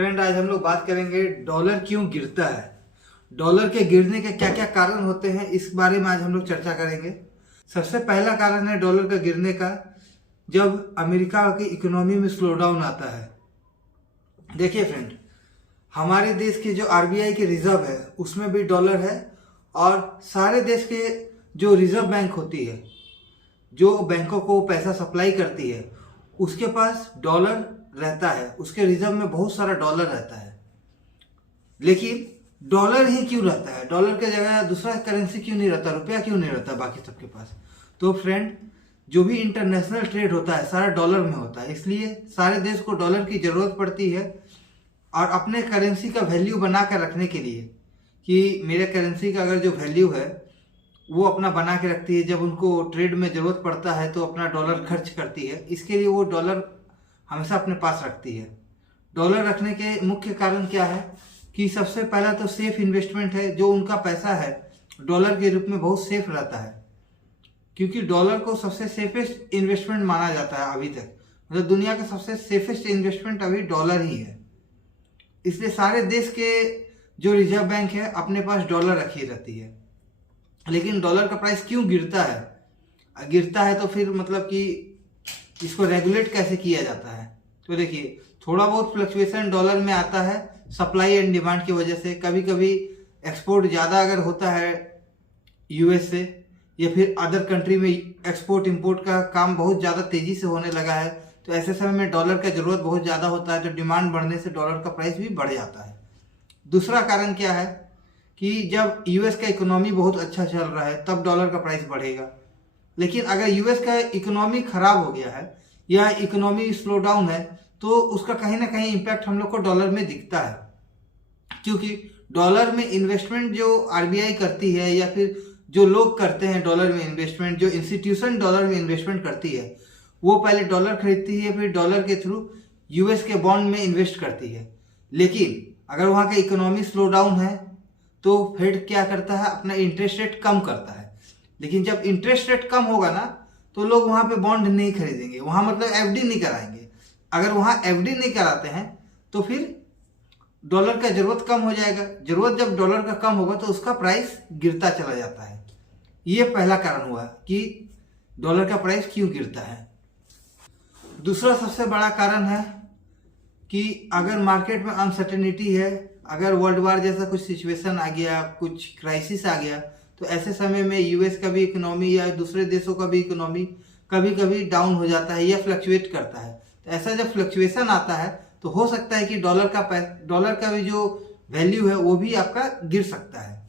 Friend, आज हम लोग बात करेंगे डॉलर क्यों गिरता है। डॉलर के गिरने के क्या क्या कारण होते हैं, इस बारे में आज हम लोग चर्चा करेंगे। सबसे पहला कारण है डॉलर का गिरने का, जब अमेरिका की इकोनॉमी में स्लो डाउन आता है। देखिए फ्रेंड, हमारे देश के जो आरबीआई की रिजर्व है उसमें भी डॉलर है, और सारे देश के जो रिजर्व बैंक होती है, जो बैंकों को पैसा सप्लाई करती है, उसके पास डॉलर रहता है। उसके रिजर्व में बहुत सारा डॉलर रहता है। लेकिन डॉलर ही क्यों रहता है? डॉलर के जगह दूसरा करेंसी क्यों नहीं रहता? रुपया क्यों नहीं रहता बाकी सबके पास? तो फ्रेंड, जो भी इंटरनेशनल ट्रेड होता है सारा डॉलर में होता है, इसलिए सारे देश को डॉलर की जरूरत पड़ती है। और अपने करेंसी का वैल्यू बना कर रखने के लिए, कि मेरे करेंसी का अगर जो वैल्यू है वो अपना बना के रखती है, जब उनको ट्रेड में ज़रूरत पड़ता है तो अपना डॉलर खर्च करती है। इसके लिए वो डॉलर हमेशा अपने पास रखती है। डॉलर रखने के मुख्य कारण क्या है कि सबसे पहला तो सेफ इन्वेस्टमेंट है। जो उनका पैसा है डॉलर के रूप में बहुत सेफ रहता है, क्योंकि डॉलर को सबसे सेफेस्ट इन्वेस्टमेंट माना जाता है अभी तक। मतलब दुनिया का सबसे सेफेस्ट इन्वेस्टमेंट अभी डॉलर ही है। इसलिए सारे देश के जो रिजर्व बैंक है अपने पास डॉलर रखी रहती है। लेकिन डॉलर का प्राइस क्यों गिरता है? गिरता है तो फिर मतलब कि इसको रेगुलेट कैसे किया जाता है? तो देखिए, थोड़ा बहुत फ्लक्चुएशन डॉलर में आता है सप्लाई एंड डिमांड की वजह से। कभी कभी एक्सपोर्ट ज़्यादा अगर होता है यूएस से, या फिर अदर कंट्री में एक्सपोर्ट इंपोर्ट का काम बहुत ज़्यादा तेज़ी से होने लगा है, तो ऐसे समय में डॉलर का ज़रूरत बहुत ज़्यादा होता है। तो डिमांड बढ़ने से डॉलर का प्राइस भी बढ़ जाता है। दूसरा कारण क्या है कि जब यूएस का इकोनॉमी बहुत अच्छा चल रहा है तब डॉलर का प्राइस बढ़ेगा। लेकिन अगर यूएस का इकोनॉमी खराब हो गया है या इकोनॉमी स्लो डाउन है, तो उसका कहीं ना कहीं इम्पैक्ट हम लोग को डॉलर में दिखता है। क्योंकि डॉलर में इन्वेस्टमेंट जो आरबीआई करती है, या फिर जो लोग करते हैं डॉलर में इन्वेस्टमेंट, जो इंस्टीट्यूशन डॉलर में इन्वेस्टमेंट करती है, वो पहले डॉलर खरीदती है, फिर डॉलर के थ्रू यूएस के बॉन्ड में इन्वेस्ट करती है। लेकिन अगर वहाँ का इकोनॉमी स्लो डाउन है तो फेड क्या करता है? अपना इंटरेस्ट रेट कम करता है। लेकिन जब इंटरेस्ट रेट कम होगा ना, तो लोग वहाँ पे बॉन्ड नहीं खरीदेंगे, वहाँ मतलब एफडी नहीं कराएंगे। अगर वहाँ एफडी नहीं कराते हैं तो फिर डॉलर का जरूरत कम हो जाएगा। जरूरत जब डॉलर का कम होगा तो उसका प्राइस गिरता चला जाता है। ये पहला कारण हुआ कि डॉलर का प्राइस क्यों गिरता है। दूसरा सबसे बड़ा कारण है कि अगर मार्केट में अनसर्टेनिटी है, अगर वर्ल्ड वार जैसा कुछ सिचुएशन आ गया, कुछ क्राइसिस आ गया, तो ऐसे समय में यूएस का भी इकोनॉमी या दूसरे देशों का भी इकोनॉमी कभी कभी डाउन हो जाता है या फ्लक्चुएट करता है। तो ऐसा जब फ्लक्चुएशन आता है तो हो सकता है कि डॉलर का भी जो वैल्यू है वो भी आपका गिर सकता है।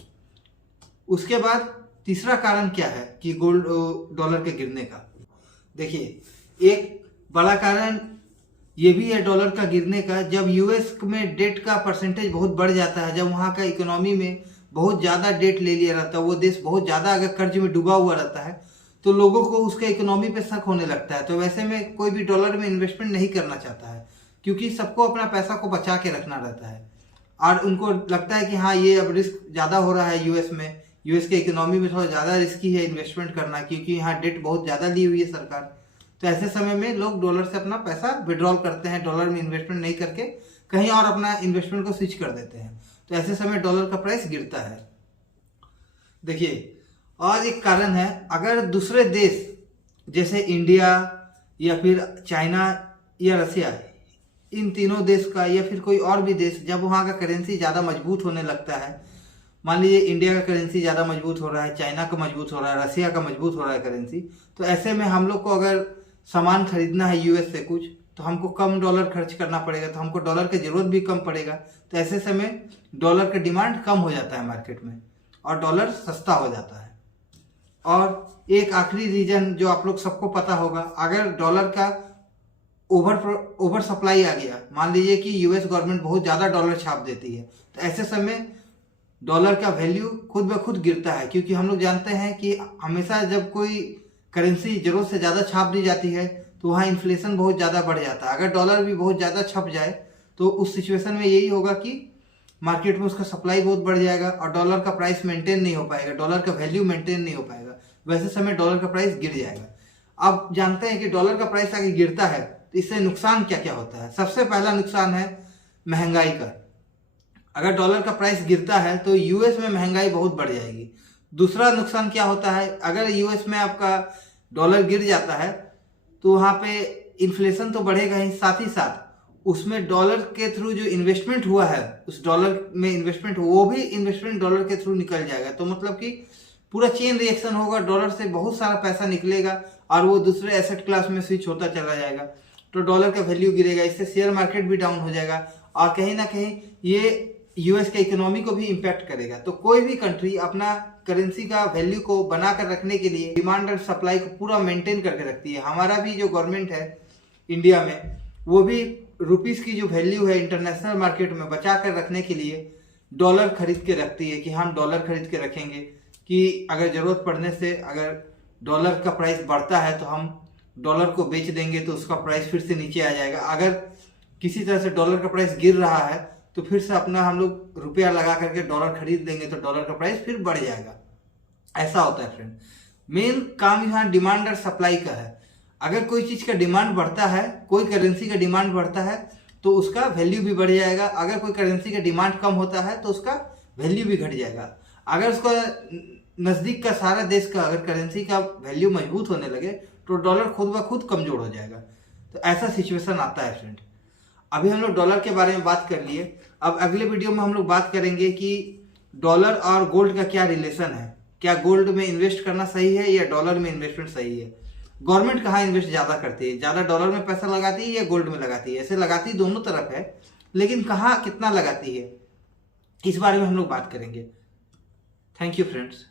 उसके बाद तीसरा कारण क्या है कि गोल्ड डॉलर के गिरने का? देखिए, एक बड़ा कारण ये भी है डॉलर का गिरने का, जब यूएस में डेट का परसेंटेज बहुत बढ़ जाता है, जब वहाँ का इकोनॉमी में बहुत ज़्यादा डेट ले लिया रहता है, वो देश बहुत ज़्यादा अगर कर्ज में डूबा हुआ रहता है, तो लोगों को उसके इकोनॉमी पे शक होने लगता है। तो वैसे में कोई भी डॉलर में इन्वेस्टमेंट नहीं करना चाहता है, क्योंकि सबको अपना पैसा को बचा के रखना रहता है। और उनको लगता है कि हाँ, ये अब रिस्क ज़्यादा हो रहा है यूएस में, यूएस के इकोनॉमी में थोड़ा ज़्यादा रिस्की है इन्वेस्टमेंट करना, क्योंकि यहाँ डेट बहुत ज़्यादा ली हुई है सरकार। तो ऐसे समय में लोग डॉलर से अपना पैसा विड्रॉल करते हैं, डॉलर में इन्वेस्टमेंट नहीं करके कहीं और अपना इन्वेस्टमेंट को स्विच कर देते हैं। तो ऐसे समय डॉलर का प्राइस गिरता है। देखिए, और एक कारण है, अगर दूसरे देश जैसे इंडिया या फिर चाइना या रसिया, इन तीनों देश का या फिर कोई और भी देश, जब वहाँ का करेंसी ज़्यादा मजबूत होने लगता है, मान लीजिए इंडिया का करेंसी ज़्यादा मजबूत हो रहा है, चाइना का मजबूत हो रहा है, रसिया का मजबूत हो रहा है करेंसी, तो ऐसे में हम लोग को अगर सामान खरीदना है यूएस से कुछ, तो हमको कम डॉलर खर्च करना पड़ेगा, तो हमको डॉलर की जरूरत भी कम पड़ेगा। तो ऐसे समय डॉलर का डिमांड कम हो जाता है मार्केट में, और डॉलर सस्ता हो जाता है। और एक आखिरी रीजन जो आप लोग सबको पता होगा, अगर डॉलर का ओवर सप्लाई आ गया, मान लीजिए कि यूएस गवर्नमेंट बहुत ज़्यादा डॉलर छाप देती है, तो ऐसे समय डॉलर का वैल्यू खुद ब खुद गिरता है। क्योंकि हम लोग जानते हैं कि हमेशा जब कोई करेंसी जरूरत से ज़्यादा छाप दी जाती है तो वहाँ इन्फ्लेशन बहुत ज़्यादा बढ़ जाता है। अगर डॉलर भी बहुत ज़्यादा छप जाए तो उस सिचुएशन में यही होगा कि मार्केट में उसका सप्लाई बहुत बढ़ जाएगा और डॉलर का प्राइस मेंटेन नहीं हो पाएगा, डॉलर का वैल्यू मेंटेन नहीं हो पाएगा। वैसे समय डॉलर का प्राइस गिर जाएगा। अब जानते हैं कि डॉलर का प्राइस अगर गिरता है तो इससे नुकसान क्या क्या होता है। सबसे पहला नुकसान है महंगाई का। अगर डॉलर का प्राइस गिरता है तो यूएस में महंगाई बहुत बढ़ जाएगी। दूसरा नुकसान क्या होता है, अगर यूएस में आपका डॉलर गिर जाता है तो वहाँ पे इन्फ्लेशन तो बढ़ेगा ही, साथ ही साथ उसमें डॉलर के थ्रू जो इन्वेस्टमेंट हुआ है, उस डॉलर में इन्वेस्टमेंट वो भी इन्वेस्टमेंट डॉलर के थ्रू निकल जाएगा। तो मतलब कि पूरा चेन रिएक्शन होगा, डॉलर से बहुत सारा पैसा निकलेगा और वो दूसरे एसेट क्लास में स्विच होता चला जाएगा, तो डॉलर का वैल्यू गिरेगा। इससे शेयर मार्केट भी डाउन हो जाएगा और कहीं ना कहीं ये यूएस के इकोनॉमी को भी इम्पैक्ट करेगा। तो कोई भी कंट्री अपना करेंसी का वैल्यू को बनाकर रखने के लिए डिमांड और सप्लाई को पूरा मेंटेन करके रखती है। हमारा भी जो गवर्नमेंट है इंडिया में, वो भी रुपीस की जो वैल्यू है इंटरनेशनल मार्केट में बचा कर रखने के लिए डॉलर खरीद के रखती है कि हम डॉलर खरीद के रखेंगे कि अगर जरूरत पड़ने से अगर डॉलर का प्राइस बढ़ता है तो हम डॉलर को बेच देंगे तो उसका प्राइस फिर से नीचे आ जाएगा। अगर किसी तरह से डॉलर का प्राइस गिर रहा है तो फिर से अपना हम लोग रुपया लगा करके डॉलर खरीद देंगे तो डॉलर का प्राइस फिर बढ़ जाएगा। ऐसा होता है फ्रेंड। मेन काम यहाँ डिमांड और सप्लाई का है। अगर कोई चीज़ का डिमांड बढ़ता है, कोई करेंसी का डिमांड बढ़ता है तो उसका वैल्यू भी बढ़ जाएगा। अगर कोई करेंसी का डिमांड कम होता है तो उसका वैल्यू भी घट जाएगा। अगर उसका नज़दीक का सारा देश का अगर करेंसी का वैल्यू मजबूत होने लगे तो डॉलर खुद ब खुद कमज़ोर हो जाएगा। तो ऐसा सिचुएशन आता है फ्रेंड। अभी हम लोग डॉलर के बारे में बात कर लिए। अब अगले वीडियो में हम लोग बात करेंगे कि डॉलर और गोल्ड का क्या रिलेशन है। क्या गोल्ड में इन्वेस्ट करना सही है या डॉलर में इन्वेस्टमेंट सही है? गवर्नमेंट कहाँ इन्वेस्ट ज़्यादा करती है, ज़्यादा डॉलर में पैसा लगाती है या गोल्ड में लगाती है? ऐसे लगाती दोनों तरफ है, लेकिन कहाँ कितना लगाती है, इस बारे में हम लोग बात करेंगे। Thank you friends.